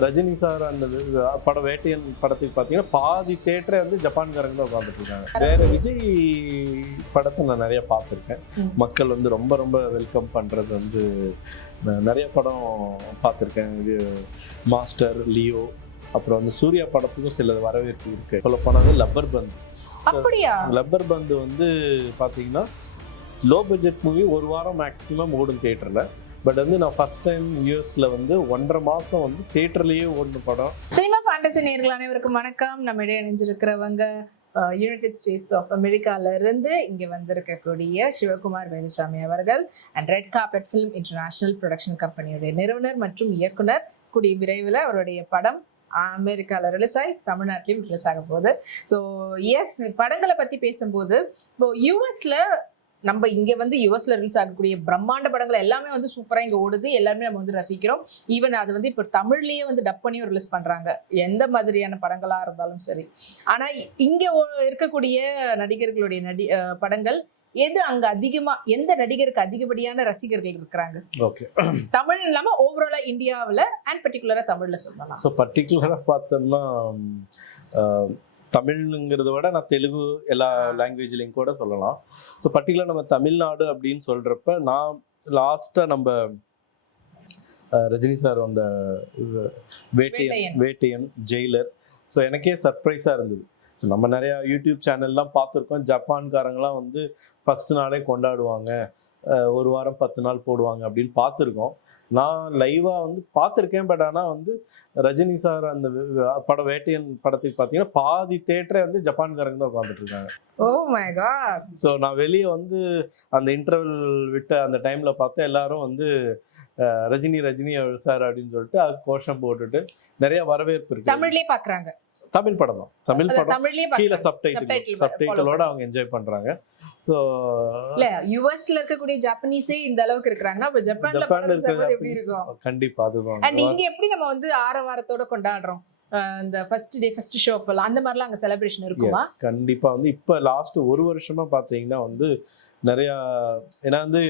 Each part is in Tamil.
ரஜினி சார் அந்த படம் வேட்டையன் படத்துக்கு பார்த்தீங்கன்னா பாதி தேட்டரே வந்து ஜப்பான்காரங்க தான் உட்காந்துட்டு இருக்காங்க. வேற விஜய் படத்தை நான் நிறைய பார்த்துருக்கேன். மக்கள் வந்து ரொம்ப ரொம்ப வெல்கம் பண்ணுறது வந்து நிறைய படம் பார்த்துருக்கேன். இது மாஸ்டர், லியோ, அப்புறம் வந்து சூர்யா படத்துக்கும் சில வரவேற்பு இருக்கு. சொல்ல போனால் லப்பர் பந்து. லப்பர் பந்து வந்து பார்த்தீங்கன்னா லோ பட்ஜெட் மூவி, ஒரு வாரம் மேக்ஸிமம் ஓடும் தேட்டரில். பட் வந்து நான் ஃபர்ஸ்ட் டைம் யூஎஸ்ல வந்து 1.5 மாசம் வந்து தியேட்டர்லயே ஓடின படம். சினிமா ஃபேண்டசி நேயர்கள் அனைவருக்கும் வணக்கம். நம்ம இடையே இணைஞ்சிருக்கிறவங்க யுனைடெட் ஸ்டேட்ஸ் ஆஃப் அமெரிக்கால இருந்து இங்க வந்திருக்கக்கூடிய சிவகுமார் வேலுசாமி அவர்கள் and red carpet film international production கம்பெனியுடைய நிறுவனர் மற்றும் இயக்குனர். கூடிய விரைவில் அவருடைய படம் அமெரிக்காவில் ரிலீஸ் ஆகி தமிழ்நாட்டிலையும் ரிலீஸ் ஆக போகுது. ஸோ எஸ், படங்களை பற்றி பேசும்போது இப்போ யூஎஸ்ல நம்ம இங்கே வந்து யூஎஸ்ல ரிலீஸ் ஆகக்கூடிய பிரம்மாண்ட படங்கள் எல்லாமே வந்து சூப்பராக இங்கே ஓடுது, எல்லாருமே நம்ம வந்து ரசிக்கிறோம். ஈவன் அது வந்து இப்போ தமிழ்லேயே வந்து டப் பண்ணியும் ரிலீஸ் பண்ணுறாங்க, எந்த மாதிரியான படங்களாக இருந்தாலும் சரி. ஆனால் இங்கே இருக்கக்கூடிய நடிகர்களுடைய படங்கள் எது அங்கே அதிகமாக, எந்த நடிகருக்கு அதிகப்படியான ரசிகர்கள் இருக்கிறாங்க? ஓகே, தமிழ் இல்லாமல் ஓவராலாக இந்தியாவில் அண்ட் பர்டிகுலராக தமிழில் சொல்லலாம். ஸோ பர்டிகுலராக பார்த்தோம்னா தமிழ்ங்கிறத விட நான் தெலுங்கு எல்லா லாங்குவேஜ்லையும் கூட சொல்லலாம். ஸோ பர்டிகுலர் நம்ம தமிழ்நாடு அப்படின்னு சொல்கிறப்ப நான் லாஸ்ட்டாக நம்ம ரஜினி சார் அந்த வேட்டையன், ஜெயிலர், ஸோ எனக்கே சர்ப்ரைஸாக இருந்தது. ஸோ நம்ம நிறையா யூடியூப் சேனல்லாம் பார்த்துருக்கோம். ஜப்பான்காரங்களாம் வந்து ஃபஸ்ட்டு நாளே கொண்டாடுவாங்க, ஒரு வாரம் 10 நாள் போடுவாங்க அப்படின்னு பார்த்துருக்கோம். நான் லைவாக வந்து பார்த்துருக்கேன். பட் ஆனால் வந்து ரஜினி சார் அந்த படம் வேட்டையன் படத்துக்கு பார்த்தீங்கன்னா பாதி தேட்டரே வந்து ஜப்பான்காரங்க தான் உட்காந்துட்டு இருக்காங்க. Oh my God. ஸோ நான் வெளியே வந்து அந்த இன்டர்வல் விட்ட அந்த டைமில் பார்த்தா எல்லாரும் வந்து ரஜினி சார் அப்படின்னு சொல்லிட்டு அது கோஷம் போட்டுட்டு நிறைய வரவேற்பு இருக்கு. தமிழ்லேயே பார்க்குறாங்க. தமிழ் படம் தான், தமிழ் படம் கீழே சப்டைட்டிலோட அவங்க என்ஜாய் பண்றாங்க. ஸோ இல்ல யுஎஸ்ல இருக்கக்கூடிய ஜப்பானீஸே இந்த அளவுக்கு இருக்காங்கன்னா அப்ப ஜப்பான்ல எப்படி இருக்கும்? கண்டிப்பா அதுதான். அண்ட் இங்க எப்படி நம்ம வந்து ஆரவாரத்தோட கொண்டாடுறோம் இந்த ஃபர்ஸ்ட் டே ஃபர்ஸ்ட் ஷோ அப்பலாம், அந்த மாதிரிலாம் அங்க செலிப்ரேஷன் இருக்குமா? கண்டிப்பா வந்து இப்போ லாஸ்ட் ஒரு வருஷமா பாத்தீங்கன்னா வந்து நிறைய, ஏன்னா வந்து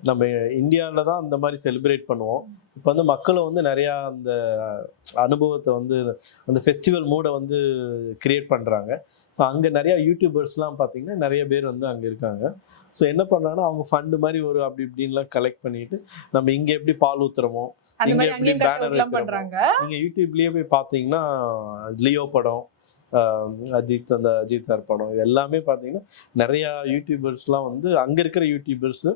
நம்ம இந்தியாவில் தான் அந்த மாதிரி செலிப்ரேட் பண்ணுவோம். இப்போ வந்து மக்களும் வந்து நிறையா அந்த அனுபவத்தை வந்து அந்த ஃபெஸ்டிவல் மூடை வந்து கிரியேட் பண்ணுறாங்க. ஸோ அங்கே நிறையா யூடியூபர்ஸ்லாம் பார்த்தீங்கன்னா நிறைய பேர் வந்து அங்கே இருக்காங்க. ஸோ என்ன பண்ணுறாங்கன்னா அவங்க ஃபண்டு மாதிரி ஒரு அப்படி இப்படின்லாம் கலெக்ட் பண்ணிட்டு நம்ம இங்கே எப்படி பால் ஊத்துறோமோ இங்கே எப்படி பேனர் பண்ணுறாங்க. நீங்கள் யூடியூப்லேயே போய் பார்த்தீங்கன்னா லியோ படம், அஜித் சார் படம், இது எல்லாமே பார்த்தீங்கன்னா நிறையா யூடியூபர்ஸ்லாம் வந்து அங்கே இருக்கிற யூடியூபர்ஸ்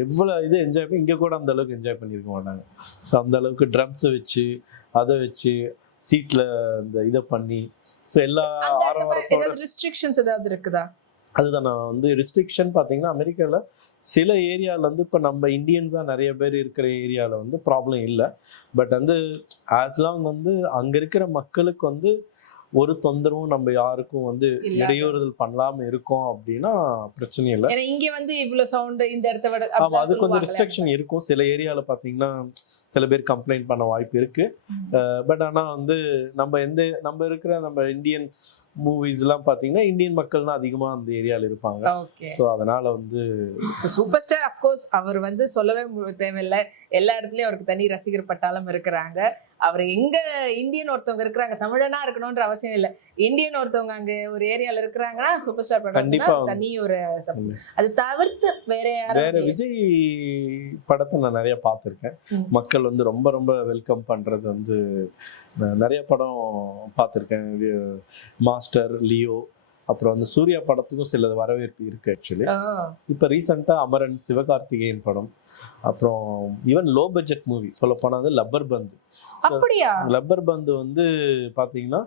எவ்வளோ இது என்ஜாய் பண்ணி இங்கே கூட அந்த அளவுக்கு என்ஜாய் பண்ணியிருக்க மாட்டாங்க. ஸோ அந்த அளவுக்கு ட்ரம்ஸை வச்சு அதை வச்சு சீட்டில் இந்த இதை பண்ணி ஸோ எல்லா ஆரவாரத்தோட ரெஸ்ட்ரிக்ஷன்ஸ் ஏதாவது இருக்குதா? அதுதான் நான் வந்து ரெஸ்ட்ரிக்ஷன் பார்த்தீங்கன்னா அமெரிக்காவில் சில ஏரியாவில் வந்து இப்போ நம்ம இந்தியன்ஸாக நிறைய பேர் இருக்கிற ஏரியாவில் வந்து ப்ராப்ளம் இல்லை. பட் வந்து ஆஸ்லாங் வந்து அங்கே இருக்கிற மக்களுக்கு வந்து ஒரு தொந்தரவும் நம்ம யாருக்கும் வந்து இடையூறுதல் பண்ணலாம இருக்கோம் அப்படின்னா பிரச்சனை இல்லை. இங்க வந்து இவ்வளவு சவுண்ட் இந்த இடத்த விட அது கொஞ்சம் ரெஸ்ட்ரிக்ஷன் இருக்கும். சில ஏரியாவில் பார்த்தீங்கன்னா சில பேர் கம்ப்ளைண்ட் பண்ண வாய்ப்பு இருக்கு. பட் ஆனால் வந்து நம்ம இருக்கிற நம்ம இந்தியன் மூவிஸ்லாம் பார்த்தீங்கன்னா இந்தியன் மக்கள் தான் அதிகமாக அந்த ஏரியாவில் இருப்பாங்க. ஸோ அதனால வந்து சூப்பர் ஸ்டார் அஃப்கோர்ஸ் அவர் வந்து சொல்லவே தேவையில்லை, எல்லா இடத்துலயும் அவருக்கு தனி ரசிகர் பட்டாளம் இருக்கிறாங்க. அவர் எங்க இந்தியன் ஒருத்தவங்க இருக்கிறாங்க, தமிழனா இருக்கணும்ன்ற அவசியம் இல்லை, இந்தியன் ஒருத்தவங்க அங்க ஒரு ஏரியால இருக்கிறாங்கன்னா சூப்பர் ஸ்டார் படம் தனி ஒரு. அது தவிர்த்து வேற விஜய் படத்தை நான் நிறைய பார்த்துருக்கேன். மக்கள் வந்து ரொம்ப ரொம்ப வெல்கம் பண்றது வந்து நிறைய படம் பார்த்துருக்கேன். மாஸ்டர், லியோ, அப்புறம் வந்து சூர்யா படத்துக்கும் சில வரவேற்பு இருக்கு. ஆக்சுவலி இப்போ ரீசெண்டாக அமரன், சிவகார்த்திகேயன் படம், அப்புறம் ஈவன் லோ பட்ஜெட் மூவி சொல்ல போனால் லப்பர் பந்து. லப்பர் பந்து வந்து பார்த்தீங்கன்னா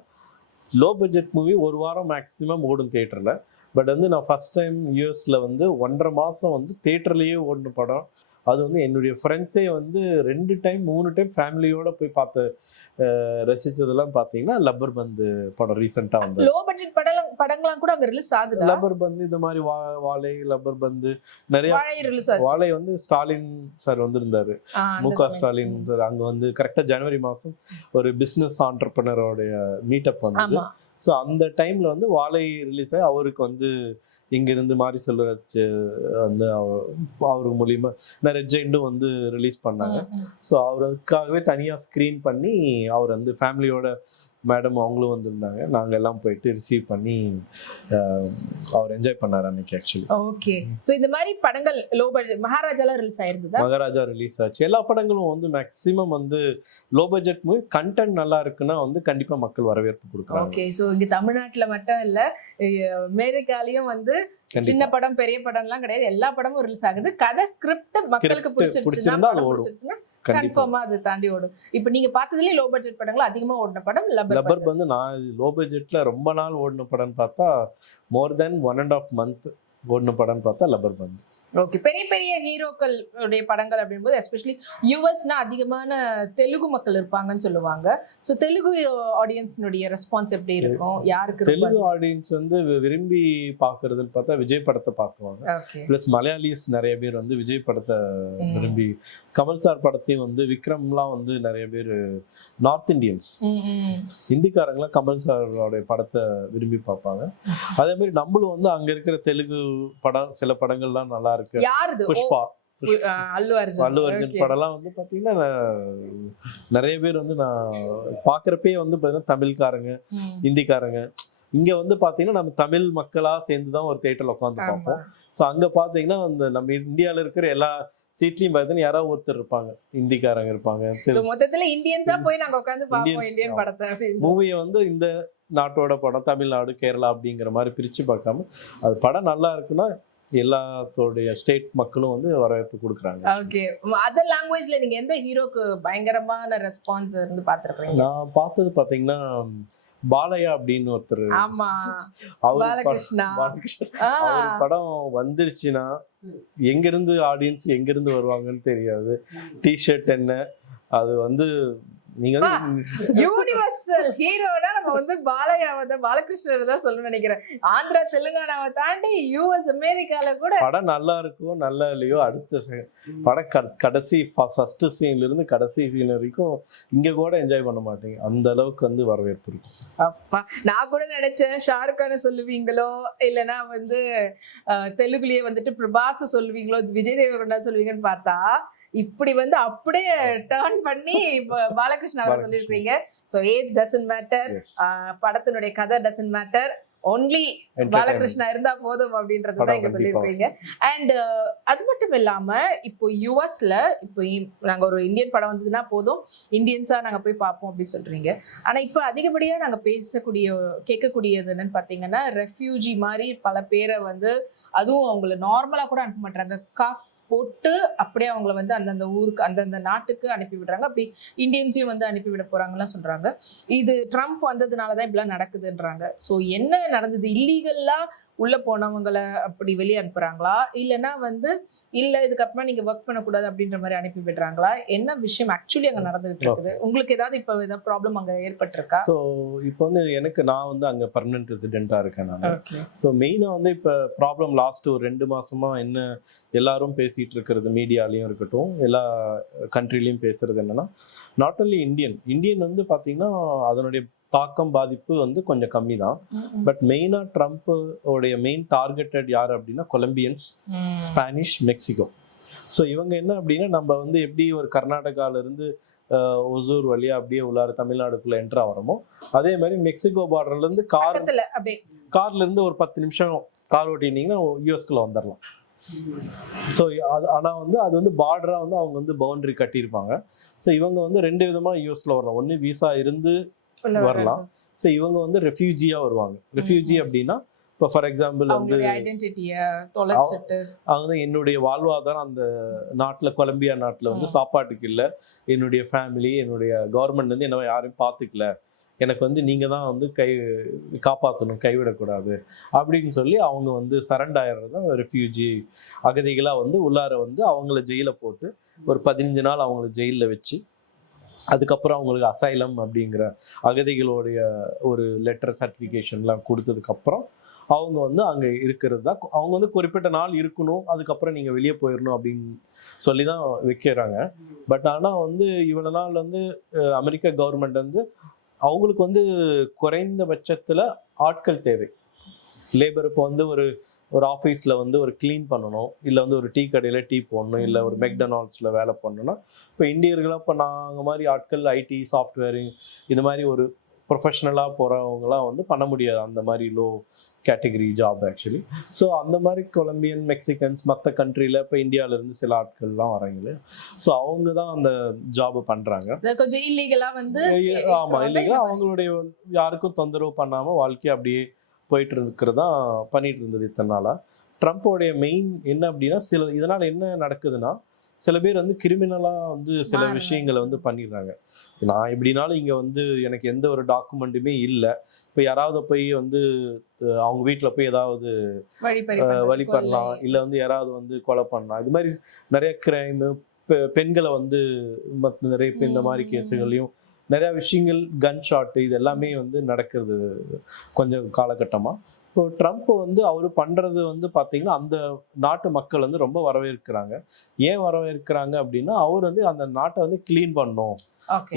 லோ பட்ஜெட் மூவி ஒரு வாரம் மேக்ஸிமம் ஓடும் தியேட்டரில். பட் வந்து நான் ஃபர்ஸ்ட் டைம் யூஎஸ்ல வந்து 1.5 மாசம் வந்து தியேட்டர்லேயே ஓடின படம். அது வந்து என்னுடைய ஃப்ரெண்ட்ஸே வந்து 2 டைம் 3 டைம் ஃபேமிலியோட போய் பார்த்து ரசிச்சதெல்லாம் பார்த்தீங்கன்னா லப்பர் பந்து படம் ரீசெண்டாக வந்து. லோ பட்ஜெட் படங்கள்லாம் கூட அங்க ரிலீஸ் ஆகுது. லப்பர் பந்து இந்த மாதிரி வாழை, லப்பர் பந்து நிறைய. வாழை வந்து ஸ்டாலின் சார் வந்திருந்தாரு, முக ஸ்டாலின் சார். அங்க வந்து கரெக்டா ஜனவரி மாசம் ஒரு பிசினஸ் ஆண்டர்பிரனரோடைய மீட்டப் வந்தது. ஸோ அந்த டைம்ல வந்து வாழை ரிலீஸ் ஆகி அவருக்கு வந்து இங்கிருந்து மாரி செல்வராஜ் வந்து அவர் மூலியமா ரெட் ஜெயிண்டும் வந்து ரிலீஸ் பண்ணாங்க. ஸோ அவருக்காகவே தனியாக ஸ்க்ரீன் பண்ணி அவர் வந்து ஃபேமிலியோட மேடம் அவங்களும் வந்திருந்தாங்க. நாங்கள் எல்லாம் போயிட்டு ரிசீவ் பண்ணி அவர் என்ஜாய் பண்ணார் அன்னைக்கு ஆக்சுவலி. ஓகே. ஸோ இந்த மாதிரி படங்கள் லோ பட்ஜெட் மகாராஜாலாம் ரிலீஸ் ஆயிருந்ததா? மகாராஜா ரிலீஸ் ஆச்சு. எல்லா படங்களும் வந்து மேக்ஸிமம் வந்து லோ பட்ஜெட் மூவி கண்டென்ட் நல்லா இருக்குன்னா வந்து கண்டிப்பா மக்கள் வரவேற்பு கொடுக்குறாங்க. ஓகே. ஸோ இங்க தமிழ்நாட்டுல மட்டும் இல்ல, அமெரிக்காலயும் வந்து சின்ன படம் பெரிய படம்லாம் கிடையாது, எல்லா படமும் ரிலீஸ் ஆகுது. கதை ஸ்கிரிப்ட் மக்களுக்கு பிடிச்சிருச்சுன்னா கன்ஃபார்மா அது தாண்டி ஓடும். இப்போ நீங்க பார்த்ததுலயே லோ பட்ஜெட் படங்கள் அதிகமா ஓடின படம் லப்பர் வந்து நான் லோ பட்ஜெட்ல ரொம்ப நாள் ஓடின படம் பார்த்தா மோர் தென் 1.5 month ஓடின படம் பார்த்தா லப்பர் பந்து. ஓகே. பெரிய பெரிய ஹீரோக்கள் உடைய படங்கள் அப்படிங்கும்போது எஸ்பெஷலி யூஎஸ்னா அதிகமான தெலுங்கு மக்கள் இருப்பாங்கன்னு சொல்லுவாங்க. ஸோ தெலுங்கு ஆடியன்ஸினுடைய ரெஸ்பான்ஸ் எப்படி இருக்கும்? யாருக்கு தெலுங்கு ஆடியன்ஸ் வந்து விரும்பி பார்க்கறதுன்னு பார்த்தா விஜய் படத்தை பார்க்குவாங்க. ப்ளஸ் மலையாளிஸ் நிறைய பேர் வந்து விஜய் படத்தை விரும்பி, கமல் சார் படத்தையும் வந்து விக்ரம்லாம் வந்து நிறைய பேர் நார்த் இந்தியன்ஸ் ஹிந்திக்காரங்களாம் கமல் சாரோடைய படத்தை விரும்பி பார்ப்பாங்க. அதே மாதிரி நம்மளும் வந்து அங்க இருக்கிற தெலுங்கு படம் சில படங்கள்லாம் நல்லா இருக்கு. புஷ்பா, அல்லு அர்ஜுன் படம்லாம் வந்து பாத்தீங்கன்னா நிறைய பேர் வந்து நான் பாக்குறப்பே வந்து பாத்தீங்கன்னா தமிழ்காரங்க ஹிந்திக்காரங்க இங்க வந்து பாத்தீங்கன்னா நம்ம தமிழ் மக்களா சேர்ந்துதான் ஒரு தியேட்டர்ல உட்காந்து பார்ப்போம். ஸோ அங்க பாத்தீங்கன்னா அந்த நம்ம இந்தியாவில இருக்கிற எல்லா சீட்லயும் பார்த்தீங்கன்னா யாராவது ஒருத்தர் இருப்பாங்க, ஹிந்திக்காரங்க இருப்பாங்க. மொத்தத்துல இந்தியன்ஸா போய் நாங்க உட்காந்து பார்ப்போம் இந்தியன் படத்தை. மூவியை வந்து இந்த நாட்டோட படம் தமிழ்நாடு கேரளா அப்படிங்கிற மாதிரி பிரிச்சு பார்க்காம அது படம் நல்லா இருக்குன்னா எல்லாத்தோடைய ஸ்டேட் மக்களும் வந்து வரவேற்பு கொடுக்குறாங்க. ஓகே. அதர் லாங்குவேஜ்ல நீங்க எந்த ஹீரோக்கு பயங்கரமான ரெஸ்பான்ஸ் இருந்து பார்த்திருக்கீங்க? நான் பார்த்தது பாத்தீங்கன்னா பாலையா அப்படின்னு ஒருத்தர். ஆமா, பாலகிருஷ்ணா. அவர் படம் வந்துருச்சுன்னா எங்க இருந்து ஆடியன்ஸ் எங்க இருந்து வருவாங்கன்னு தெரியாது. டிஷர்ட் என்ன அது வந்து நீங்க யூனிவர்சல் ஹீரோனா நம்ம வந்து பாலையாவை பாலகிருஷ்ணர் தான் சொல்லணும்னு நினைக்கிறேன். ஆந்திரா தெலுங்கானாவை தாண்டி யூஎஸ் அமெரிக்கால கூட படம் நல்லா இருக்கோ நல்லா இல்லையோ அடுத்த படம் கடைசி ஃபர்ஸ்ட் சீன்ல இருந்து கடைசி சீன் வரைக்கும் இங்க கூட என்ஜாய் பண்ண மாட்டீங்க, அந்த அளவுக்கு வந்து வரவேற்பு இருக்கும். அப்பா, நான் கூட நினைச்சேன் ஷாருக் கான சொல்லுவீங்களோ இல்லைன்னா வந்து தெலுங்குலயே வந்துட்டு பிரபாஸ சொல்லுவீங்களோ விஜய் தேவகொண்டா சொல்லுவீங்கன்னு பார்த்தா இப்படி வந்து அப்படியே டர்ன் பண்ணி பாலகிருஷ்ணா அவரை சொல்லிருக்கீங்க. சோ ஏஜ் டசன்ட் மேட்டர், படத்தினுடைய கதை டசன்ட் மேட்டர், ஒன்லி பாலகிருஷ்ணா இருந்தா போதும் அப்படின்றதுதான் இங்க சொல்லியிருக்கீங்க. அண்ட் அது மட்டும் இல்லாம இப்போ யூஎஸ்ல இப்போ நாங்க ஒரு இந்தியன் படம் வந்ததுன்னா போதும் இந்தியன்ஸா நாங்க போய் பார்ப்போம் அப்படின்னு சொல்றீங்க. ஆனா இப்போ அதிகப்படியா நாங்க கேட்கக்கூடியது என்னன்னு பாத்தீங்கன்னா ரெஃப்யூஜி மாதிரி பல பேரை வந்து, அதுவும் அவங்களை நார்மலா கூட அனுப்ப மாட்டாங்க, காஃப் போட்டு அப்படியே அவங்கள வந்து அந்தந்த ஊருக்கு அந்தந்த நாட்டுக்கு அனுப்பி விடுறாங்க. அப்படி இந்தியன்ஸையும் வந்து அனுப்பிவிட போறாங்கலாம் சொல்றாங்க. இது ட்ரம்ப் வந்ததுனாலதான் இப்படிலாம் நடக்குதுன்றாங்க. ஸோ என்ன நடந்தது? இல்லீகல்லா உள்ள போனவங்களை அப்படி வெளியே அனுப்புறாங்களா, இல்லைன்னா வந்து இல்ல இதுக்கப்புறமா நீங்க ஒர்க் பண்ணக்கூடாது அப்படின்ற மாதிரி அனுப்பி விடுறாங்களா? என்ன விஷயம் ஆக்சுவலி அங்க நடந்துகிட்டு இருக்குது? உங்களுக்கு ஏதாவது இப்போ ஏதாவது ப்ராப்ளம் அங்க ஏற்பட்டிருக்கா? ஸோ இப்போ வந்து நான் வந்து அங்க பர்மனன்ட் ரெசிடென்ட்டா இருக்கேன் நான். ஸோ மெயினா வந்து இப்போ ப்ராப்ளம் லாஸ்ட் ஒரு 2 மாசமா என்ன எல்லாரும் பேசிட்டு இருக்கிறது, மீடியாலையும் இருக்கட்டும் எல்லா கண்ட்ரிலையும் பேசுறது என்னன்னா, நாட் ஒன்லி இந்தியன் வந்து பாத்தீங்கன்னா அதனுடைய தாக்கம் பாதிப்பு வந்து கொஞ்சம் கம்மி தான். பட் மெயினா ட்ரம்ப் உடைய மெயின் டார்கெட்டட் யார் அப்படின்னா கொலம்பியன்ஸ், ஸ்பானிஷ், மெக்சிகோ. ஸோ இவங்க என்ன அப்படின்னா நம்ம வந்து எப்படி ஒரு கர்நாடகால இருந்து ஒசூர் வழியா அப்படியே உள்ளார தமிழ்நாடுக்குள்ள என்ட்ரா வரமோ அதே மாதிரி மெக்சிகோ பார்டர்ல இருந்து கார்ல இருந்து ஒரு 10 நிமிஷம் கார் ஓட்டினீங்கன்னா யூஎஸ்குள்ள வந்துடலாம். ஸோ அது ஆனால் வந்து அது வந்து பார்டரா வந்து அவங்க வந்து பவுண்டரி கட்டியிருப்பாங்க. ஸோ இவங்க வந்து 2 விதமா யூஎஸ்ல வரலாம். ஒன்று விசா இருந்து வரலாம். ஸோ இவங்க வந்து ரெஃப்யூஜியா வருவாங்க. ரெஃப்யூஜி அப்படின்னா இப்போ ஃபார் எக்ஸாம்பிள் வந்து அவங்க என்னுடைய வாழ்வாதாரம் அந்த நாட்டில் கொலம்பியா நாட்டில் வந்து சாப்பாட்டுக்கு இல்லை, என்னுடைய ஃபேமிலி என்னுடைய கவர்மெண்ட் வந்து என்ன யாரையும் பார்த்துக்கல, எனக்கு வந்து நீங்கள் தான் வந்து காப்பாற்றணும், கைவிடக்கூடாது அப்படின்னு சொல்லி அவங்க வந்து சரண்டர் ஆயிடுறது தான் ரெஃப்யூஜி அகதிகளாக வந்து உள்ளார வந்து அவங்கள ஜெயிலில் போட்டு ஒரு 15 நாள் அவங்கள ஜெயிலில் வச்சு அதுக்கப்புறம் அவங்களுக்கு அசைலம் அப்படிங்கிற அகதிகளுடைய ஒரு லெட்டர் சர்டிஃபிகேஷன்லாம் கொடுத்ததுக்கப்புறம் அவங்க வந்து அங்கே இருக்கிறது தான். அவங்க வந்து குறிப்பிட்ட நாள் இருக்கணும், அதுக்கப்புறம் நீங்கள் வெளியே போயிடணும் அப்படின்னு சொல்லி தான் வைக்கிறாங்க. பட் ஆனால் வந்து இவ்வளோ நாள் வந்து அமெரிக்கா கவர்மெண்ட் வந்து அவங்களுக்கு வந்து குறைந்தபட்சத்தில் ஆட்கள் தேவை, லேபர். இப்போ வந்து ஒரு ஆஃபீஸில் வந்து ஒரு க்ளீன் பண்ணணும், இல்லை வந்து ஒரு டீ கடையில் டீ போடணும், இல்லை ஒரு மெக்டொனால்ட்ஸில் வேலை பண்ணணும்னா இப்போ இந்தியர்களாக இப்போ நாங்கள் மாதிரி ஆட்கள் ஐடி சாஃப்ட்வேரு இது மாதிரி ஒரு ப்ரொஃபஷ்னலாக போகிறவங்களாம் வந்து பண்ண முடியாது அந்த மாதிரி low category job actually. So அந்த மாதிரி கொலம்பியன், மெக்சிகன்ஸ் மற்ற கண்ட்ரியில் இப்போ இந்தியாவிலேருந்து சில ஆட்கள்லாம் வராங்க இல்லையா, ஸோ அவங்க தான் அந்த ஜாபை பண்ணுறாங்க. கொஞ்சம் இல்லீகலா வந்து ஆமாம், இல்லைங்களா, அவங்களுடைய யாருக்கும் தொந்தரவு பண்ணாமல் வாழ்க்கையை அப்படியே போயிட்டு இருக்கிறதா பண்ணிட்டு இருந்தது இத்தனை நாளாக. ட்ரம்ப்போடைய மெயின் என்ன அப்படின்னா, சில இதனால் என்ன நடக்குதுன்னா, சில பேர் வந்து கிரிமினலாக வந்து சில விஷயங்களை வந்து பண்ணிடுறாங்க. நான் எப்படினாலும் இங்கே வந்து எனக்கு எந்த ஒரு டாக்குமெண்ட்டுமே இல்லை, இப்போ யாராவது போய் வந்து அவங்க வீட்டில் போய் ஏதாவது வழி பண்ணலாம், இல்லை வந்து யாராவது வந்து கொலை பண்ணலாம், இது மாதிரி நிறைய கிரைமு, பெண்களை வந்து ரேப் இந்த மாதிரி கேஸுகளையும் நிறையா விஷயங்கள், கன் ஷாட்டு, இது எல்லாமே வந்து நடக்கிறது கொஞ்சம் காலகட்டமாக. இப்போ ட்ரம்ப் வந்து அவர் பண்ணுறது வந்து பார்த்தீங்கன்னா அந்த நாட்டு மக்கள் வந்து ரொம்ப வரவேற்கிறாங்க. ஏன் வரவேற்கிறாங்க அப்படின்னா, அவர் வந்து அந்த நாட்டை வந்து க்ளீன் பண்ணணும்.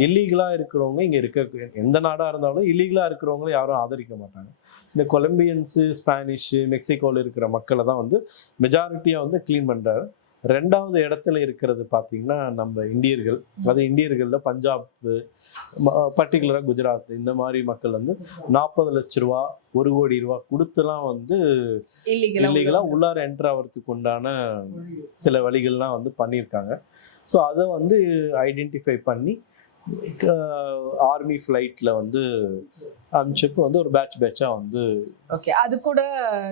இல்லீகலாக இருக்கிறவங்க இங்கே இருக்க எந்த நாடாக இருந்தாலும் இல்லீகலாக இருக்கிறவங்கள யாரும் ஆதரிக்க மாட்டாங்க. இந்த கொலம்பியன்ஸு, ஸ்பானிஷு, மெக்சிகோவில் இருக்கிற மக்களை தான் வந்து மெஜாரிட்டியாக வந்து க்ளீன் பண்ணுறாரு. 2வது இடத்துல இருக்கிறது பார்த்தீங்கன்னா நம்ம இந்தியர்கள். அது இந்தியர்களில் பஞ்சாப், பர்டிகுலராக குஜராத், இந்த மாதிரி மக்கள் வந்து 40 லட்ச ரூபா, 1 கோடி ரூபா கொடுத்துலாம் வந்து இல்லீகலாக உள்ளார என்ட்ரு ஆகிறதுக்கு உண்டான சில வழிகள்லாம் வந்து பண்ணியிருக்காங்க. ஸோ அதை வந்து ஐடென்டிஃபை பண்ணி ஆர்மி ஃப்ளைட்டில் வந்து அனுப்பிச்சு வந்து ஒரு பேட்சாக வந்து. ஓகே, அது கூட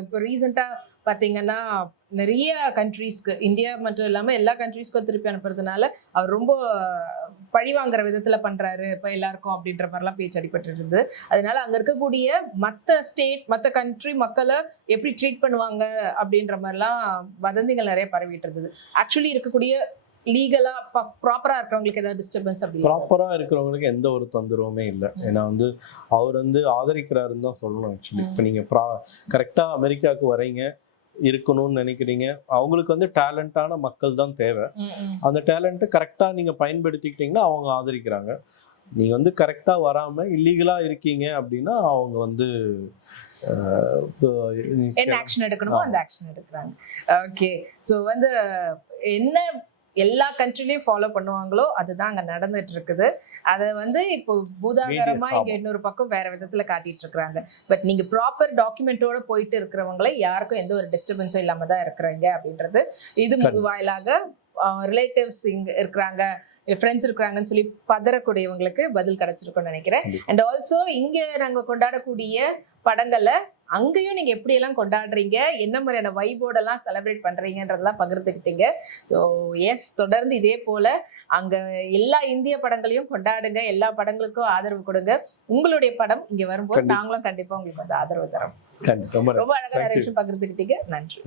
இப்போ ரீசெண்டாக பார்த்தீங்கன்னா நிறைய கண்ட்ரீஸ்க்கு, இந்தியா மட்டும் இல்லாமல் எல்லா கண்ட்ரீஸ்க்கும் திருப்பி அனுப்புறதுனால அவர் ரொம்ப பழி வாங்குற விதத்தில் பண்ணுறாரு இப்போ எல்லாருக்கும் அப்படின்ற மாதிரிலாம் பேச்சு அடிபட்டு இருந்தது. அதனால அங்கே இருக்கக்கூடிய மற்ற ஸ்டேட், மற்ற கண்ட்ரி மக்களை எப்படி ட்ரீட் பண்ணுவாங்க அப்படின்ற மாதிரிலாம் வதந்திகள் நிறைய பரவிட்டு இருந்தது. ஆக்சுவலி இருக்கக்கூடிய லீகலா ப்ராப்பரா இருக்கிறவங்களுக்கு ஏதாவது டிஸ்டர்பன்ஸ்? அப்படி ப்ராப்பரா இருக்கிறவங்களுக்கு எந்த ஒரு தொந்தரவுமே இல்லை. ஏன்னா வந்து அவர் வந்து ஆதரிக்கிறாருன்னு தான் சொல்லணும் ஆக்சுவலி. இப்போ நீங்கள் கரெக்டாக அமெரிக்காவுக்கு வரீங்க, இருக்கணும்னு நினைக்கிறீங்க, அவங்களுக்கு வந்து டேலண்டான மக்கள் தான் தேவை. அந்த டேலண்ட்டை கரெக்டாக நீங்கள் பயன்படுத்திக்கிட்டீங்கன்னா அவங்க ஆதரிக்கிறாங்க. நீங்கள் வந்து கரெக்டாக வராமல் இல்லீகலாக இருக்கீங்க அப்படின்னா அவங்க வந்து என்ன ஆக்ஷன் எடுக்கணுமோ அந்த ஆக்ஷன் எடுக்கிறாங்க. ஓகே, ஸோ வந்து என்ன எல்லா கண்ட்ரிலையும் ஃபாலோ பண்ணுவாங்களோ அதுதான் அங்க நடந்துட்டு இருக்குது. அதை வந்து இப்போ பூதாகரமா இங்க இன்னொரு பக்கம் வேற விதத்துல காட்டிட்டு இருக்கிறாங்க. பட் நீங்க ப்ராப்பர் டாக்குமெண்டோட போயிட்டு இருக்கிறவங்களை யாருக்கும் எந்த ஒரு டிஸ்டர்பன்ஸும் இல்லாம தான் இருக்கிறீங்க அப்படின்றது இது வாயிலாக ரிலேட்டிவ்ஸ் இங்க இருக்கிறாங்க, ஃப்ரெண்ட்ஸ் இருக்கிறாங்கன்னு சொல்லி பதறக்கூடியவங்களுக்கு பதில் கிடைச்சிருக்கும்னு நினைக்கிறேன். அண்ட் ஆல்சோ இங்க நாங்க கொண்டாடக்கூடிய படங்களை அங்கேயும் நீங்க எப்படி எல்லாம் கொண்டாடுறீங்க, என்ன மாதிரியான வைபோடெல்லாம் செலிப்ரேட் பண்றீங்கன்றதெல்லாம் பகிர்ந்துக்கிட்டீங்க. ஸோ எஸ், தொடர்ந்து இதே போல அங்க எல்லா இந்திய படங்களையும் கொண்டாடுங்க, எல்லா படங்களுக்கும் ஆதரவு கொடுங்க. உங்களுடைய படம் இங்க வரும்போது நாங்களும் கண்டிப்பா உங்களுக்கு வந்து ஆதரவு தரோம். ரொம்ப அழகா நிறைய விஷயம் பகிர்ந்துக்கிட்டீங்க. நன்றி.